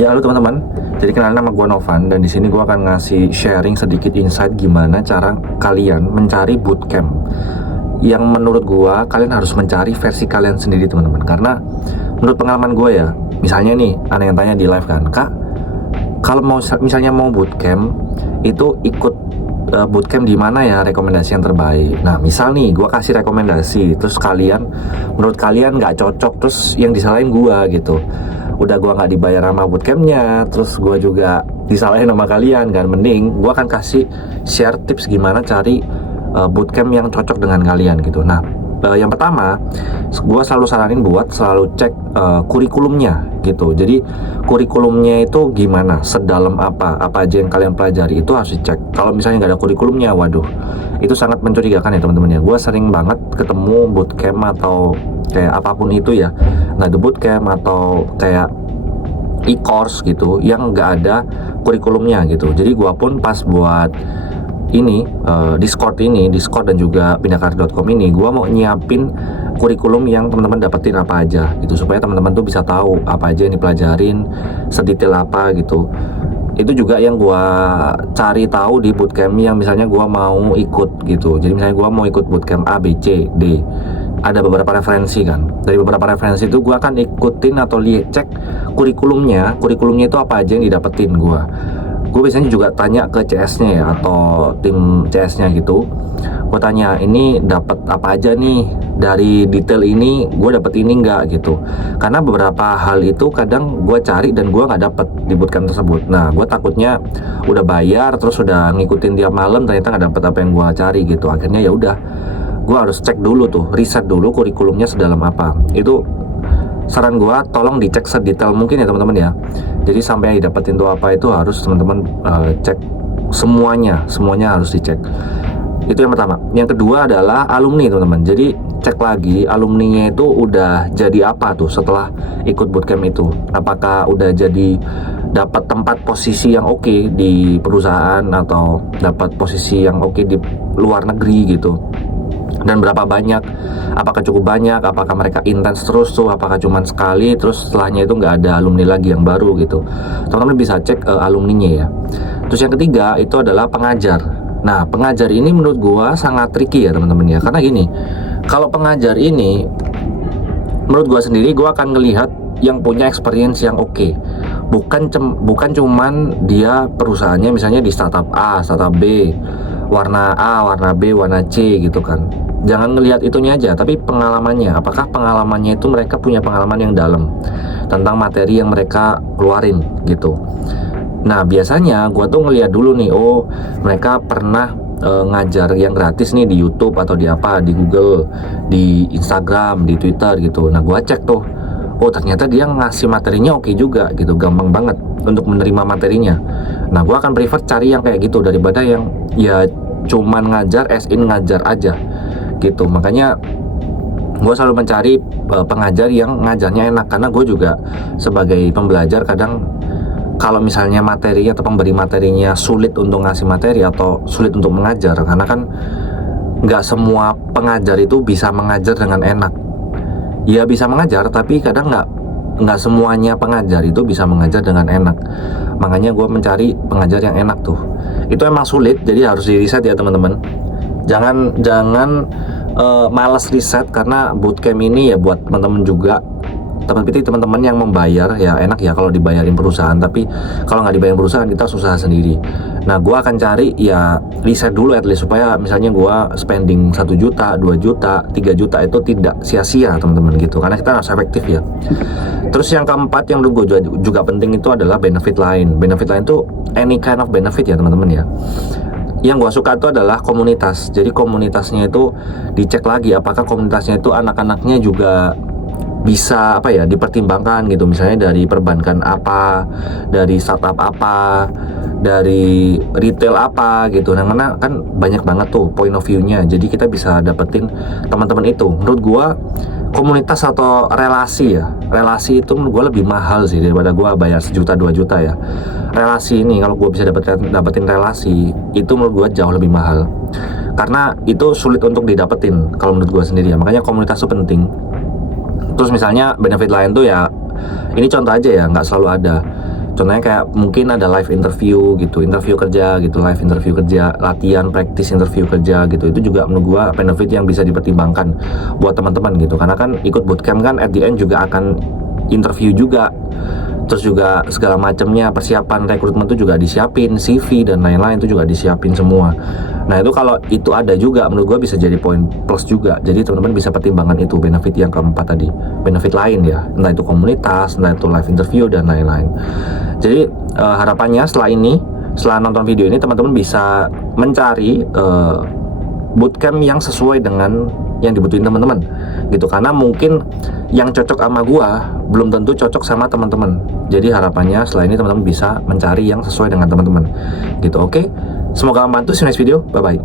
Ya, halo teman-teman. Jadi kenalin, nama gue Novan, dan di sini gue akan ngasih sharing sedikit insight gimana cara kalian mencari bootcamp yang menurut gue kalian harus mencari versi kalian sendiri, teman-teman. Karena menurut pengalaman gue ya, misalnya nih ada yang tanya di live kan, Kak, kalau misalnya mau bootcamp itu ikut bootcamp di mana ya, rekomendasi yang terbaik. Nah, misal nih gue kasih rekomendasi, terus menurut kalian nggak cocok, terus yang disalahin gue gitu. Udah gue nggak dibayar sama bootcampnya, terus gue juga disalahin sama kalian kan. Mending gue akan kasih share tips gimana cari bootcamp yang cocok dengan kalian gitu. Nah, yang pertama gue selalu saranin buat selalu cek kurikulumnya gitu. Jadi kurikulumnya itu gimana, sedalam apa aja yang kalian pelajari, itu harus dicek. Kalau misalnya nggak ada kurikulumnya, waduh, itu sangat mencurigakan ya teman-teman ya. Gue sering banget ketemu bootcamp atau kayak apapun itu ya, nggak ada bootcamp atau kayak e-course gitu yang nggak ada kurikulumnya gitu. Jadi gua pun pas buat ini Discord dan juga bindakarir.com ini, gua mau nyiapin kurikulum yang teman-teman dapetin apa aja gitu, supaya teman-teman tuh bisa tahu apa aja yang dipelajarin, sedetail apa gitu. Itu juga yang gua cari tahu di bootcamp yang misalnya gua mau ikut gitu. Jadi misalnya gua mau ikut bootcamp A, B, C, D, ada beberapa referensi kan. Dari beberapa referensi itu gue akan ikutin atau cek kurikulumnya itu apa aja yang didapetin gue. Gue biasanya juga tanya ke CS-nya ya, atau tim CS-nya gitu. Gue tanya, ini dapat apa aja nih dari detail ini, gue dapet ini enggak gitu. Karena beberapa hal itu kadang gue cari dan gue nggak dapet di bootcamp tersebut. Nah, gue takutnya udah bayar terus udah ngikutin tiap malam, ternyata nggak dapet apa yang gue cari gitu. Akhirnya ya udah, gue harus cek dulu tuh, riset dulu kurikulumnya sedalam apa. Itu saran gue, tolong dicek sedetail mungkin ya teman-teman ya. Jadi sampai yang didapetin tuh apa, itu harus teman-teman cek semuanya harus dicek. Itu yang pertama. Yang kedua adalah alumni teman-teman. Jadi cek lagi alumninya itu udah jadi apa tuh setelah ikut bootcamp itu. Apakah udah jadi dapat tempat posisi yang oke di perusahaan, atau dapat posisi yang oke di luar negeri gitu. Dan berapa banyak, apakah cukup banyak, apakah mereka intens terus tuh, apakah cuma sekali terus setelahnya itu nggak ada alumni lagi yang baru gitu. Teman-teman bisa cek alumninya ya. Terus yang ketiga itu adalah pengajar. Nah, pengajar ini menurut gua sangat tricky ya teman-teman ya, karena gini, kalau pengajar ini menurut gua sendiri, gua akan ngelihat yang punya experience yang oke. Bukan cuman dia perusahaannya misalnya di startup A, startup B, warna A, warna B, warna C gitu kan. Jangan ngelihat itunya aja, tapi pengalamannya. Apakah pengalamannya itu mereka punya pengalaman yang dalam tentang materi yang mereka keluarin gitu. Nah, biasanya gua tuh ngelihat dulu nih, oh mereka pernah ngajar yang gratis nih di YouTube atau di apa, di Google, di Instagram, di Twitter gitu. Nah, gua cek tuh, oh ternyata dia ngasih materinya oke juga gitu, gampang banget untuk menerima materinya. Nah, gua akan prefer cari yang kayak gitu daripada yang ya cuman ngajar ngajar aja gitu. Makanya gue selalu mencari pengajar yang ngajarnya enak, karena gue juga sebagai pembelajar kadang kalau misalnya materinya atau pemberi materinya sulit untuk ngasih materi atau sulit untuk mengajar, karena kan nggak semua pengajar itu bisa mengajar dengan enak. Ya bisa mengajar, tapi kadang nggak semuanya pengajar itu bisa mengajar dengan enak. Makanya gue mencari pengajar yang enak tuh. Itu emang sulit, jadi harus di riset ya teman-teman. Jangan malas riset, karena bootcamp ini ya buat teman-teman juga. Teman-teman yang membayar ya enak ya kalau dibayarin perusahaan, tapi kalau nggak dibayar perusahaan kita susah sendiri. Nah, gue akan cari ya riset dulu at least, supaya misalnya gue spending 1 juta, 2 juta, 3 juta itu tidak sia-sia teman-teman gitu, karena kita harus efektif ya. Terus yang keempat yang gue juga penting itu adalah benefit lain. Benefit lain tuh any kind of benefit ya teman-teman ya. Yang gue suka itu adalah komunitas. Jadi komunitasnya itu dicek lagi, apakah komunitasnya itu anak-anaknya juga bisa apa ya, dipertimbangkan gitu. Misalnya dari perbankan apa, dari startup apa, dari retail apa gitu. Nah, karena kan banyak banget tuh point of view-nya. Jadi kita bisa dapetin teman-teman itu. Menurut gue komunitas atau relasi itu menurut gue lebih mahal sih daripada gue bayar 1 juta 2 juta ya. Relasi ini, kalau gue bisa dapetin relasi itu menurut gue jauh lebih mahal, karena itu sulit untuk didapetin kalau menurut gue sendiri ya. Makanya komunitas itu penting. Terus misalnya benefit lain tuh ya, ini contoh aja ya, nggak selalu ada. Contohnya kayak mungkin ada live interview gitu, interview kerja gitu, live interview kerja, latihan, practice interview kerja gitu. Itu juga menurut gua benefit yang bisa dipertimbangkan buat teman-teman gitu. Karena kan ikut bootcamp kan at the end juga akan interview juga. Terus juga segala macamnya, persiapan rekrutmen itu juga disiapin, CV dan lain-lain itu juga disiapin semua. Nah itu kalau itu ada juga menurut gue bisa jadi poin plus juga. Jadi teman-teman bisa pertimbangkan itu benefit yang keempat tadi, benefit lain ya, entah itu komunitas, entah itu live interview dan lain-lain. Jadi harapannya setelah nonton video ini teman-teman bisa mencari bootcamp yang sesuai dengan yang dibutuhin teman-teman gitu, karena mungkin yang cocok sama gua belum tentu cocok sama teman-teman. Jadi harapannya setelah ini teman-teman bisa mencari yang sesuai dengan teman-teman gitu. Oke, semoga membantu. See you next video, bye bye.